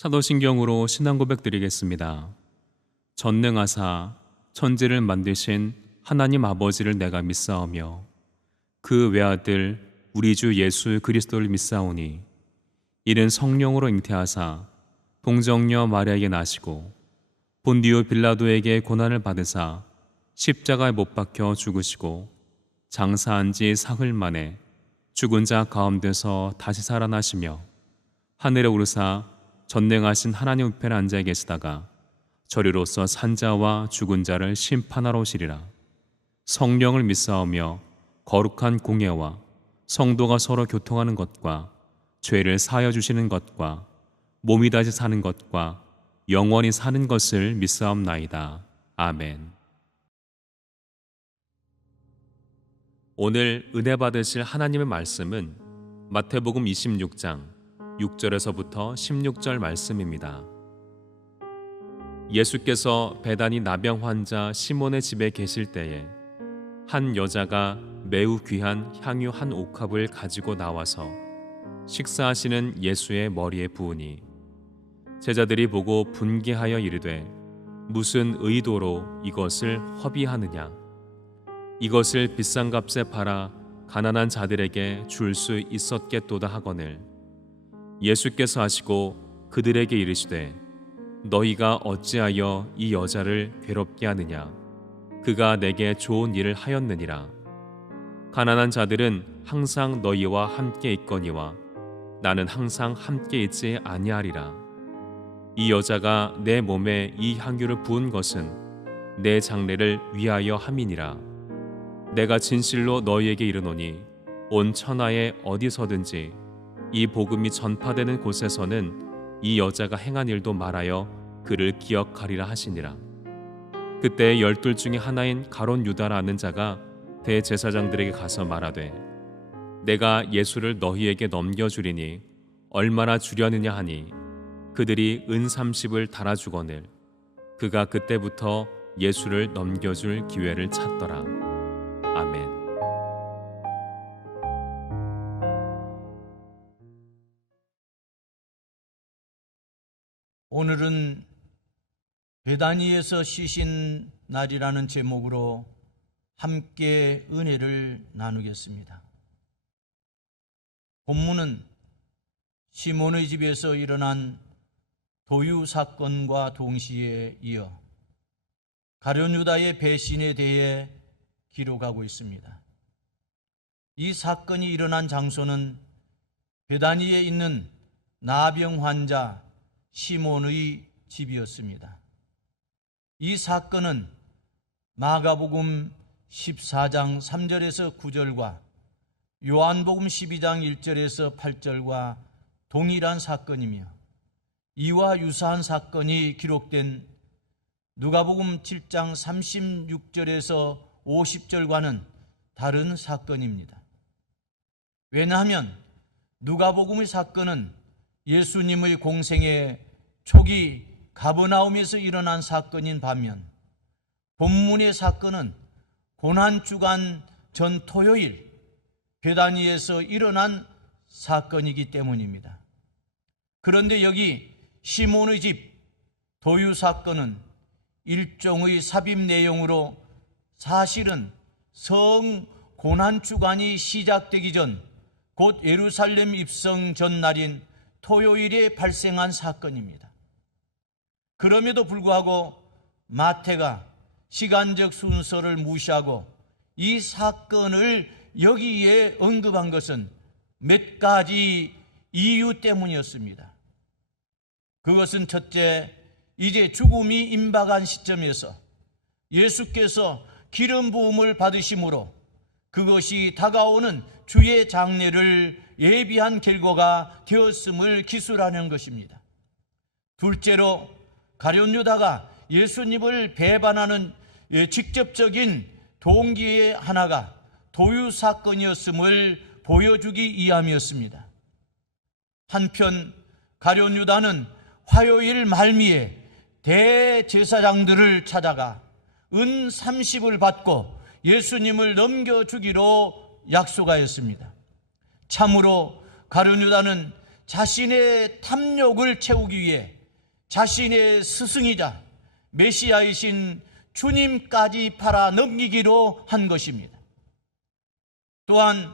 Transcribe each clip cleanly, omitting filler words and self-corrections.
사도신경으로 신앙 고백 드리겠습니다. 전능하사 천지를 만드신 하나님 아버지를 내가 믿사오며 그 외아들 우리 주 예수 그리스도를 믿사오니 이는 성령으로 잉태하사 동정녀 마리아에게 나시고 본디오 빌라도에게 고난을 받으사 십자가에 못 박혀 죽으시고 장사한 지 사흘 만에 죽은 자 가운데서 다시 살아나시며 하늘에 오르사 전능하신 하나님 우편에 앉아 계시다가 저리로서 산자와 죽은 자를 심판하러 오시리라. 성령을 믿사오며 거룩한 공예와 성도가 서로 교통하는 것과 죄를 사하여 주시는 것과 몸이 다시 사는 것과 영원히 사는 것을 믿사옵나이다. 아멘. 오늘 은혜 받으실 하나님의 말씀은 마태복음 26장 6절에서부터 16절 말씀입니다. 예수께서 베다니 나병 환자 시몬의 집에 계실 때에 한 여자가 매우 귀한 향유 한 옥합을 가지고 나와서 식사하시는 예수의 머리에 부으니 제자들이 보고 분개하여 이르되 무슨 의도로 이것을 허비하느냐? 이것을 비싼 값에 팔아 가난한 자들에게 줄 수 있었겠도다 하거늘 예수께서 하시고 그들에게 이르시되 너희가 어찌하여 이 여자를 괴롭게 하느냐? 그가 내게 좋은 일을 하였느니라. 가난한 자들은 항상 너희와 함께 있거니와 나는 항상 함께 있지 아니하리라. 이 여자가 내 몸에 이 향유를 부은 것은 내 장례를 위하여 함이니라. 내가 진실로 너희에게 이르노니 온 천하에 어디서든지 이 복음이 전파되는 곳에서는 이 여자가 행한 일도 말하여 그를 기억하리라 하시니라. 그때 12 중에 하나인 가롯 유다라는 자가 대제사장들에게 가서 말하되 내가 예수를 너희에게 넘겨주리니 얼마나 주려느냐 하니 그들이 은 30을 달아주거늘 그가 그때부터 예수를 넘겨줄 기회를 찾더라. 아멘. 오늘은 베다니에서 쉬신 날이라는 제목으로 함께 은혜를 나누겠습니다. 본문은 시몬의 집에서 일어난 도유 사건과 동시에 이어 가룟 유다의 배신에 대해 기록하고 있습니다. 이 사건이 일어난 장소는 베다니에 있는 나병 환자 시몬의 집이었습니다. 이 사건은 마가복음 14장 3절에서 9절과 요한복음 12장 1절에서 8절과 동일한 사건이며 이와 유사한 사건이 기록된 누가복음 7장 36절에서 50절과는 다른 사건입니다. 왜냐하면 누가복음의 사건은 예수님의 공생의 초기 가버나움에서 일어난 사건인 반면 본문의 사건은 고난주간 전 토요일 베다니에서 일어난 사건이기 때문입니다. 그런데 여기 시몬의 집 도유 사건은 일종의 삽입 내용으로 사실은 성 고난주간이 시작되기 전 곧 예루살렘 입성 전날인 토요일에 발생한 사건입니다. 그럼에도 불구하고 마태가 시간적 순서를 무시하고 이 사건을 여기에 언급한 것은 몇 가지 이유 때문이었습니다. 그것은 첫째, 이제 죽음이 임박한 시점에서 예수께서 기름 부음을 받으심으로 그것이 다가오는 주의 장례를 예비한 결과가 되었음을 기술하는 것입니다. 둘째로 가룟 유다가 예수님을 배반하는 직접적인 동기의 하나가 도유 사건이었음을 보여주기 위함이었습니다. 한편 가룟 유다는 화요일 말미에 대제사장들을 찾아가 은 30을 받고 예수님을 넘겨주기로 약속하였습니다. 참으로 가룟 유다는 자신의 탐욕을 채우기 위해 자신의 스승이자 메시아이신 주님까지 팔아 넘기기로 한 것입니다. 또한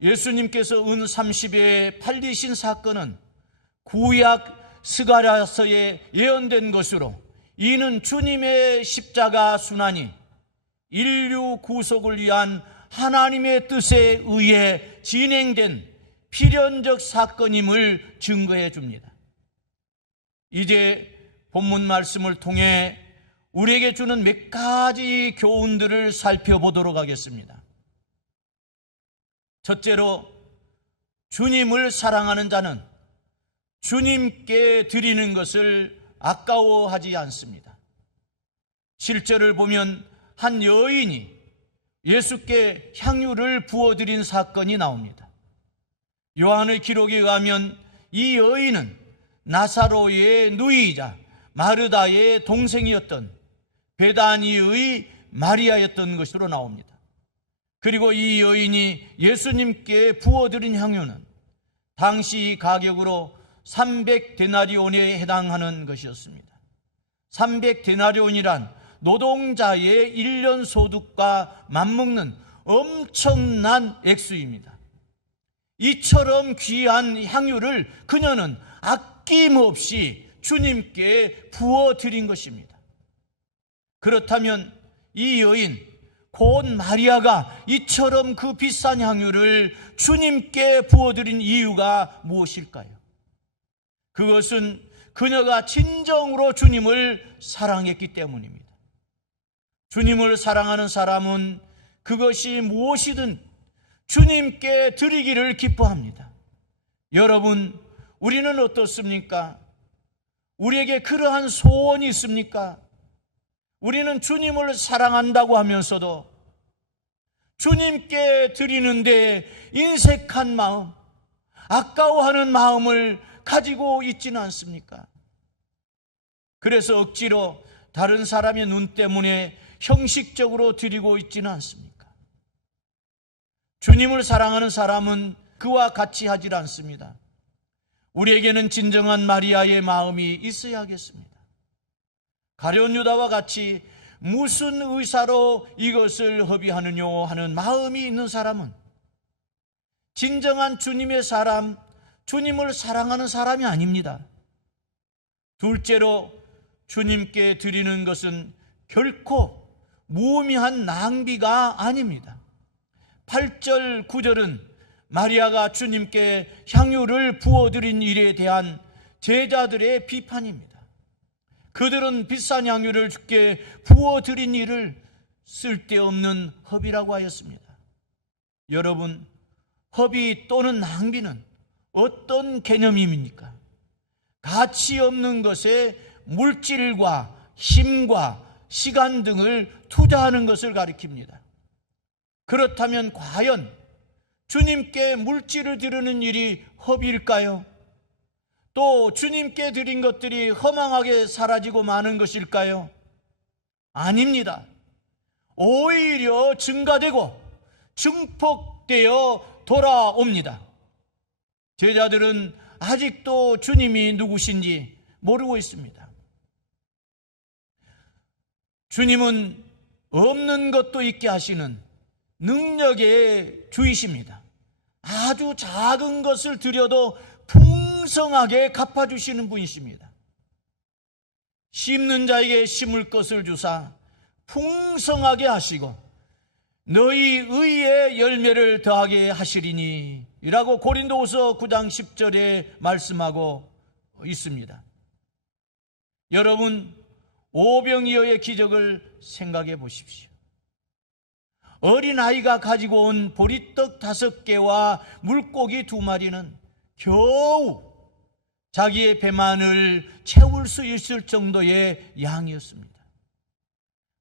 예수님께서 은 30에 팔리신 사건은 구약 스가랴서에 예언된 것으로 이는 주님의 십자가 순환이 인류 구속을 위한 하나님의 뜻에 의해 진행된 필연적 사건임을 증거해 줍니다. 이제 본문 말씀을 통해 우리에게 주는 몇 가지 교훈들을 살펴보도록 하겠습니다. 첫째로, 주님을 사랑하는 자는 주님께 드리는 것을 아까워하지 않습니다. 7절을 보면 한 여인이 예수께 향유를 부어드린 사건이 나옵니다. 요한의 기록에 의하면 이 여인은 나사로의 누이이자 마르다의 동생이었던 베다니의 마리아였던 것으로 나옵니다. 그리고 이 여인이 예수님께 부어드린 향유는 당시 가격으로 300데나리온에 해당하는 것이었습니다. 300데나리온이란 노동자의 1년 소득과 맞먹는 엄청난 액수입니다. 이처럼 귀한 향유를 그녀는 아낌없이 주님께 부어드린 것입니다. 그렇다면 이 여인 곧 마리아가 이처럼 그 비싼 향유를 주님께 부어드린 이유가 무엇일까요? 그것은 그녀가 진정으로 주님을 사랑했기 때문입니다. 주님을 사랑하는 사람은 그것이 무엇이든 주님께 드리기를 기뻐합니다. 여러분, 우리는 어떻습니까? 우리에게 그러한 소원이 있습니까? 우리는 주님을 사랑한다고 하면서도 주님께 드리는데 인색한 마음, 아까워하는 마음을 가지고 있지는 않습니까? 그래서 억지로 다른 사람의 눈 때문에 형식적으로 드리고 있지는 않습니까? 주님을 사랑하는 사람은 그와 같이 하질 않습니다. 우리에게는 진정한 마리아의 마음이 있어야겠습니다. 가룟 유다와 같이 무슨 의사로 이것을 허비하느냐 하는 마음이 있는 사람은 진정한 주님의 사람, 주님을 사랑하는 사람이 아닙니다. 둘째로, 주님께 드리는 것은 결코 무의미한 낭비가 아닙니다. 8절, 9절은 마리아가 주님께 향유를 부어드린 일에 대한 제자들의 비판입니다. 그들은 비싼 향유를 주께 부어드린 일을 쓸데없는 허비라고 하였습니다. 여러분, 허비 또는 낭비는 어떤 개념입니까? 가치 없는 것에 물질과 힘과 시간 등을 투자하는 것을 가리킵니다. 그렇다면 과연 주님께 물질을 드리는 일이 허비일까요? 또 주님께 드린 것들이 허망하게 사라지고 마는 것일까요? 아닙니다. 오히려 증가되고 증폭되어 돌아옵니다. 제자들은 아직도 주님이 누구신지 모르고 있습니다. 주님은 없는 것도 있게 하시는 능력의 주이십니다. 아주 작은 것을 드려도 풍성하게 갚아주시는 분이십니다. 심는 자에게 심을 것을 주사 풍성하게 하시고 너희 의의 열매를 더하게 하시리니 이라고 고린도후서 9장 10절에 말씀하고 있습니다. 여러분, 오병이어의 기적을 생각해 보십시오. 어린아이가 가지고 온 보리떡 5개와 물고기 2마리는 겨우 자기의 배만을 채울 수 있을 정도의 양이었습니다.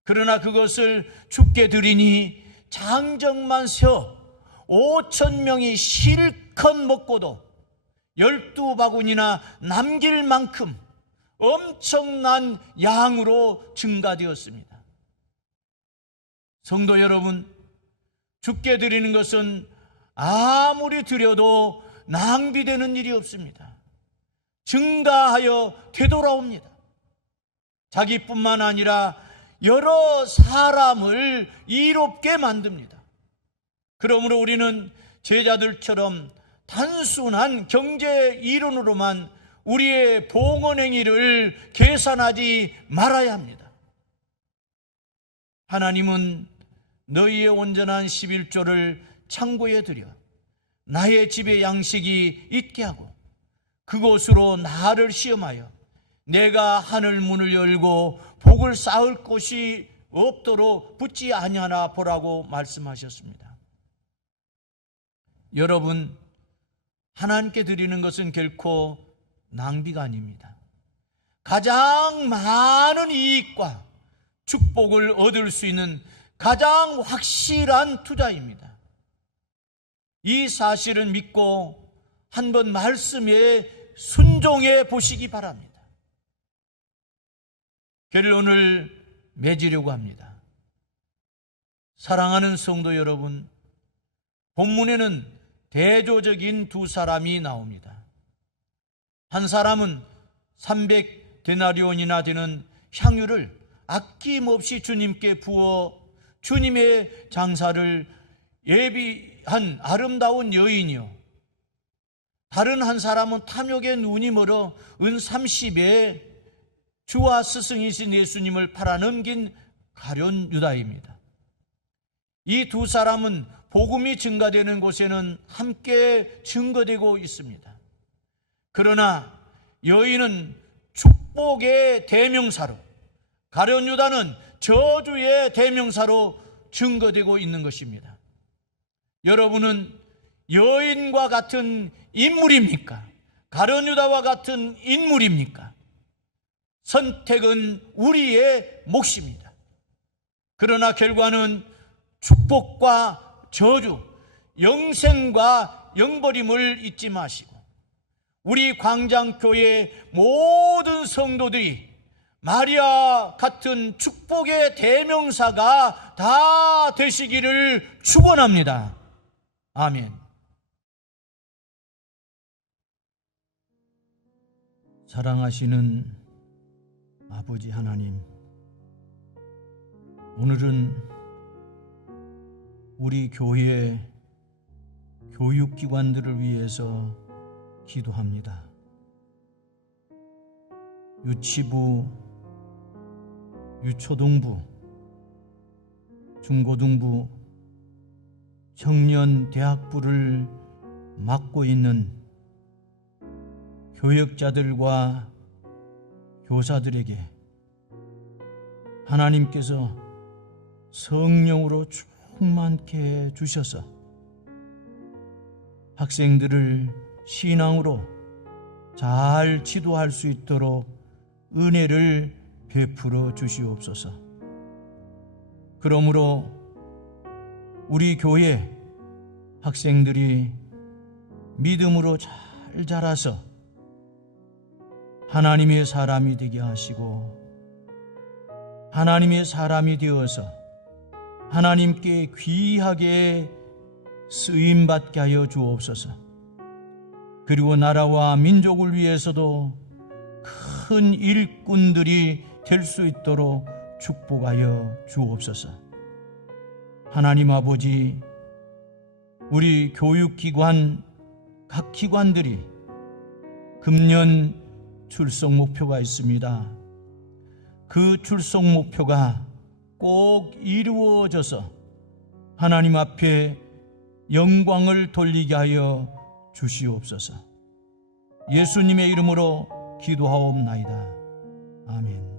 그러나 그것을 주께 드리니 장정만 세어 5,000명이 실컷 먹고도 12바구니나 남길 만큼 엄청난 양으로 증가되었습니다. 성도 여러분, 주께 드리는 것은 아무리 드려도 낭비되는 일이 없습니다. 증가하여 되돌아옵니다. 자기뿐만 아니라 여러 사람을 이롭게 만듭니다. 그러므로 우리는 제자들처럼 단순한 경제 이론으로만 우리의 봉헌 행위를 계산하지 말아야 합니다. 하나님은 너희의 온전한 11조를 창고에 들여 나의 집에 양식이 있게 하고 그곳으로 나를 시험하여 내가 하늘 문을 열고 복을 쌓을 곳이 없도록 붙지 아니하나 보라고 말씀하셨습니다. 여러분, 하나님께 드리는 것은 결코 낭비가 아닙니다. 가장 많은 이익과 축복을 얻을 수 있는 가장 확실한 투자입니다. 이 사실을 믿고 한번 말씀에 순종해 보시기 바랍니다. 결론을 맺으려고 합니다. 사랑하는 성도 여러분, 본문에는 대조적인 2사람이 나옵니다. 한 사람은 300데나리온이나 되는 향유를 아낌없이 주님께 부어 주님의 장사를 예비한 아름다운 여인이요, 다른 한 사람은 탐욕에 눈이 멀어 은 30에 주와 스승이신 예수님을 팔아넘긴 가룟 유다입니다. 이 2사람은 복음이 증가되는 곳에는 함께 증거되고 있습니다. 그러나 여인은 축복의 대명사로, 가룟 유다는 저주의 대명사로 증거되고 있는 것입니다. 여러분은 여인과 같은 인물입니까? 가룟 유다와 같은 인물입니까? 선택은 우리의 몫입니다. 그러나 결과는 축복과 저주, 영생과 영버림을 잊지 마시고 우리 광장교회 모든 성도들이 마리아 같은 축복의 대명사가 다 되시기를 축원합니다. 아멘. 사랑하시는 아버지 하나님, 오늘은 우리 교회 교육기관들을 위해서 기도합니다. 유치부, 유초등부, 중고등부, 청년대학부를 맡고 있는 교역자들과 교사들에게 하나님께서 성령으로 충만케 해 주셔서 학생들을 신앙으로 잘 지도할 수 있도록 은혜를 베풀어 주시옵소서. 그러므로 우리 교회 학생들이 믿음으로 잘 자라서 하나님의 사람이 되게 하시고 하나님의 사람이 되어서 하나님께 귀하게 쓰임받게 하여 주옵소서. 그리고 나라와 민족을 위해서도 큰 일꾼들이 될 수 있도록 축복하여 주옵소서. 하나님 아버지, 우리 교육기관 각 기관들이 금년 출석 목표가 있습니다. 그 출석 목표가 꼭 이루어져서 하나님 앞에 영광을 돌리게 하여 주시옵소서. 예수님의 이름으로 기도하옵나이다. 아멘.